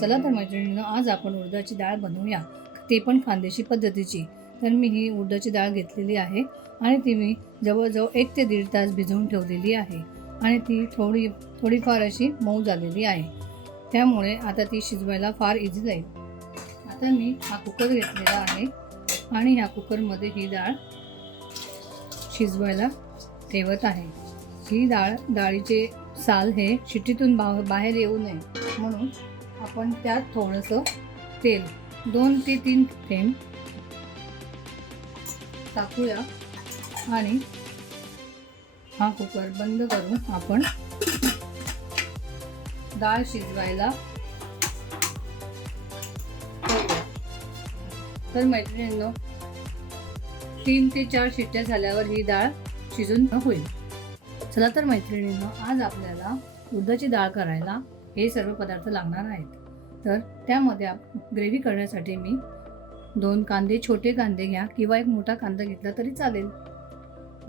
चला तर मैत्रिणींनो, आज आपण उडदाची डाळ बनवूया, ते पण खानदेशी पद्धतीची. तर मी ही उडदाची डाळ घेतलेली आहे आणि ती मी जवळजवळ 1 ते 1.5 तास भिजवून ठेवलेली आहे आणि ती थोडीफार अशी मऊ झालेली आहे. त्यामुळे आता ती शिजवायला फार इझी जाईल. आता मी हा कुकर घेतलेला आहे आणि ह्या कुकरमध्ये ही डाळ शिजवायला ठेवत आहे. ही डाळीचे साल हे शिट्टीतून बाहेर येऊ नये म्हणून आपण त्यात थोडंसं तेल 2 ते 3 थेंब टाकूया आणि हा कुकर बंद करून आपण डाळ शिजवायला ठेवूया. तर मैत्रिणींनो, 3 ते 4 शिट्ट्या झाल्यावर ही डाळ शिजून होईल. चला तर मैत्रिणींनो, आज आपल्याला उडदाची डाळ करायला हे सर्व पदार्थ लागणार आहेत. तर त्यामध्ये ग्रेव्ही करण्यासाठी मी 2 कांदे, छोटे कांदे घ्या किंवा 1 मोठा कांदा घेतला तरी चालेल.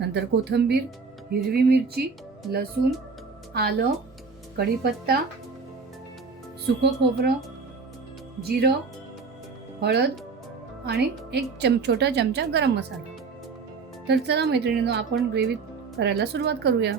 नंतर कोथिंबीर, हिरवी मिरची, लसूण, आलं, कढीपत्ता, सुकं खोबरं, जिरं, हळद आणि 1 छोटा चमचा गरम मसाला. तर चला मैत्रिणींनो, आपण ग्रेव्ही करायला सुरुवात करूया.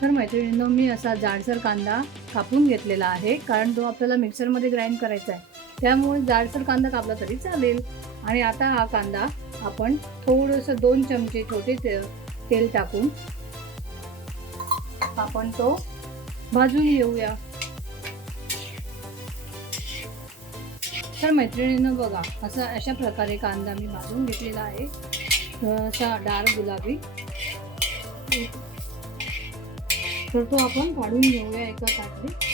तर मैत्रिणींनो, मी असा जाडसर कांदा कापून घेतलेला आहे, कारण तो आपल्याला मिक्सरमध्ये ग्राइंड करायचा आहे. त्यामुळे जाडसर कांदा कापला तरी चालेल. आणि आता हा कांदा आपण थोडंसं 2 चमचे छोटे तेल टाकून आपण तो भाजून घेऊया. तर मैत्रिणींनो बघा, अशा प्रकारे कांदा मी भाजून घेतलेला आहे. असा डार्क गुलाबी. तर तो आपण काढून घेऊया एका ताटात.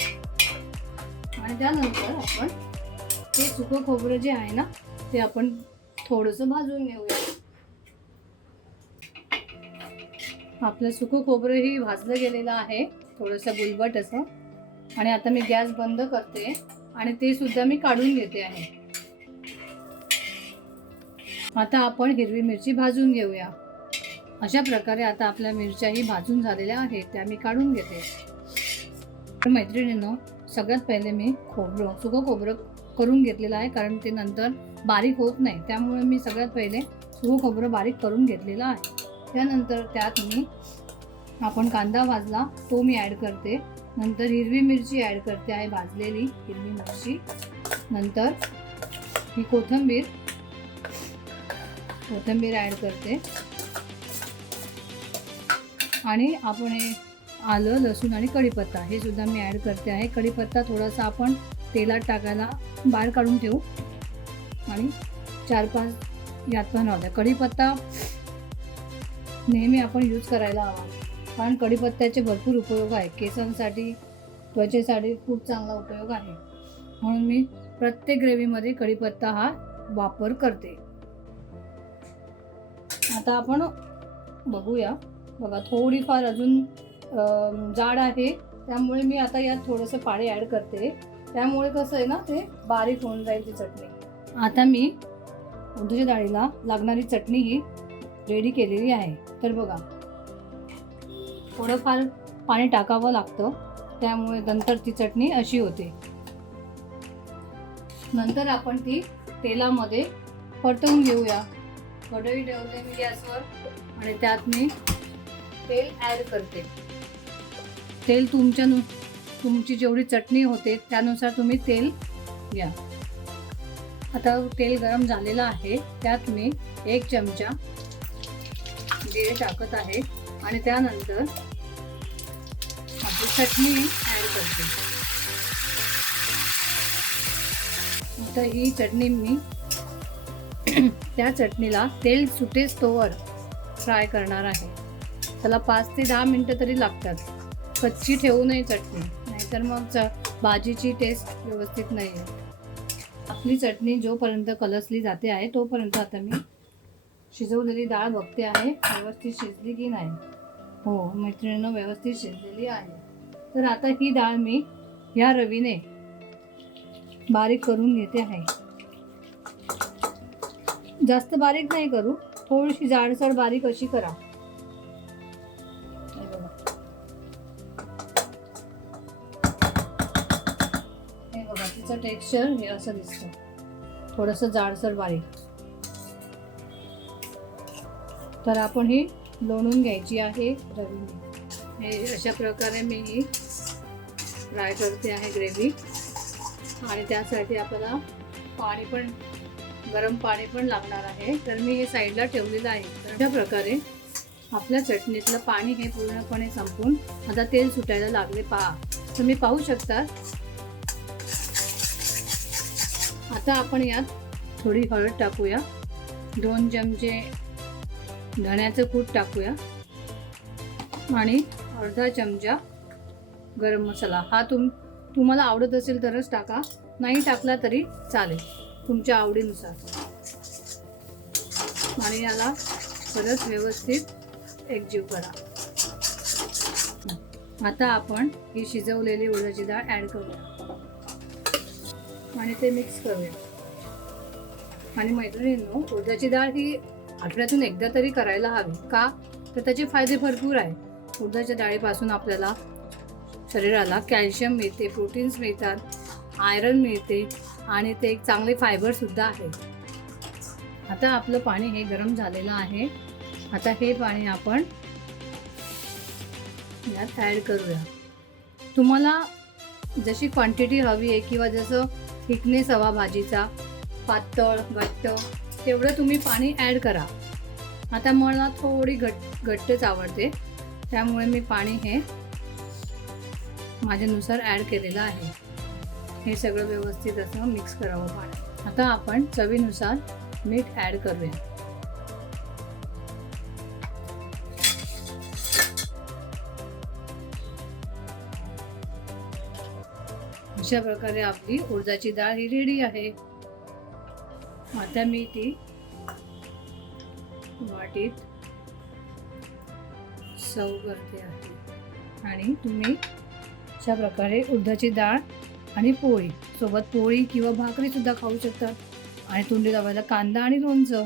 आणि त्यानंतर आपण ते सुकं खोबरं जे आहे ना, ते आपण थोडंसं भाजून घेऊया. आपलं सुकं खोबरंही भाजलं गेलेलं आहे, थोडंसं गुलबट असं. आणि आता मी गॅस बंद करते आणि ते सुद्धा मी काढून घेते आहे. आता आपण हिरवी मिरची भाजून घेऊया. अशा प्रकारे आता आपल्या मिरच्याही भाजून झालेल्या आहेत, त्या मी काढून घेते. तर मैत्रिणींनो, सगळ्यात पहिले मी सुकं खोबरं करून घेतलेलं आहे, कारण ते नंतर बारीक होत नाही. त्यामुळे मी सगळ्यात पहिले सुकं खोबरं बारीक करून घेतलेलं आहे. त्यानंतर त्यात आपण कांदा भाजला तो मी ॲड करते. नंतर हिरवी मिरची ॲड करते आहे, भाजलेली हिरवी मिरची. नंतर ही कोथिंबीर ॲड करते आणि आपण हे आलं, लसूण आणि कढीपत्ता हे सुद्धा मी ॲड करते आहे. कढीपत्ता थोडासा आपण तेलात टाकायला बाहेर काढून ठेवू आणि 4-5 यात पण राहू द्या. कढीपत्ता नेहमी आपण यूज करायला हवा, कारण कढीपत्त्याचे भरपूर उपयोग आहे. केसांसाठी, त्वचेसाठी खूप चांगला उपयोग आहे. म्हणून मी प्रत्येक ग्रेव्हीमध्ये कढीपत्ता हा वापर करते. आता आपण बघूया. बघा, थोडीफार अजून जाड आहे, त्यामुळे मी आता यात थोडंसं पाणी ॲड करते. त्यामुळे कसं आहे ना, ते बारीक होऊन जाईल ती चटणी. आता मी उडदाच्या डाळीला लागणारी चटणी ही रेडी केलेली आहे. तर बघा, थोडंफार पाणी टाकावं लागतं, त्यामुळे नंतर ती चटणी अशी होते. नंतर आपण ती तेलामध्ये परतवून घेऊया. कढई ठेवते मी गॅसवर आणि त्यात मी तेल ॲड करते. तेल तुमची जेवढी चटणी होते त्यानुसार तुम्ही तेल घ्या. आता तेल गरम झालेलं आहे, त्यात मी 1 चमचा जिरे टाकत आहे आणि त्यानंतर आपली चटणी ॲड करते. आता ही चटणी मी त्या चटणीला तेल सुटेस्तोवर फ्राय करणार आहे. त्याला 5 ते 10 मिनटं तरी लागतात. कच्ची ठेवू नये चटणी, नाहीतर मग भाजीची टेस्ट व्यवस्थित नाही आहे. आपली चटणी जोपर्यंत कलसली जाते आहे तोपर्यंत आता मी शिजवलेली डाळ बघते आहे व्यवस्थित शिजली की नाही. हो मैत्रिणींनो, व्यवस्थित शिजलेली आहे. तर आता ही डाळ मी ह्या रवीने बारीक करून घेते आहे. जास्त बारीक नाही करू, थोडीशी जाडसर बारीक अशी करा. हे बघा, हे बघा तिचं टेक्स्चर हे असं दिसतं, थोडंसं जाडसर बारीक. तर आपण ही लोणून घ्यायची आहे रवीने. हे अशा प्रकारे मी ही फ्राय करते आहे ग्रेव्ही. आणि त्यासाठी आपल्याला पाणी पण, गरम पाणी पण लागणार आहे. तर मी हे साईडला ठेवलेलं आहे. तर अशा प्रकारे आपल्या चटणीतलं पाणी हे पूर्णपणे संपून आता तेल सुटायला लागले पहा. तुम्ही पाहू शकता. आता आपण यात थोडी हळद टाकूया, 2 चमचे धण्याचं कूट टाकूया आणि अर्धा चमचा गरम मसाला. हा तुम्हाला आवडत असेल तरच टाका, नाही टाकला तरी चालेल, तुमच्या आवडीनुसार. आणि याला परत व्यवस्थित एकजीव करा. आता आपण ही शिजवलेली उडदाची डाळ ॲड करूया आणि ते मिक्स करूया. आणि मैत्रिणींनो, उडदाची डाळ ही आठवड्यातून एकदा तरी करायला हवी. का तर त्याचे फायदे भरपूर आहे. उडदाच्या डाळीपासून आपल्याला शरीराला कॅल्शियम मिळते, प्रोटीन्स मिळतात, आयरन मिळते आणि ते एक चांगले फायबरसुद्धा आहे. आता आपलं पाणी हे गरम झालेलं आहे. आता हे पाणी आपण यात ॲड करूया. तुम्हाला जशी क्वांटिटी हवी आहे किंवा जसं थिकनेस हवा भाजीचा, पातळ घट्ट, तेवढं तुम्ही पाणी ॲड करा. आता मला थोडी घट्टच आवडते, त्यामुळे मी पाणी हे माझ्यानुसार ॲड केलेलं आहे. हे सगळं व्यवस्थित असं मिक्स करावं पाणी. आता आपण चवीनुसार मीठ ॲड करूया. अशा प्रकारे आपली उडदाची डाळ ही रेडी आहे. आता मी ती वाटीत सर्व करते आहे. आणि तुम्ही अशा प्रकारे उडदाची डाळ आणि पोळी सोबत, पोळी किंवा भाकरी सुद्धा खाऊ शकतात. आणि तोंडी लावायला कांदा आणि लोणचं.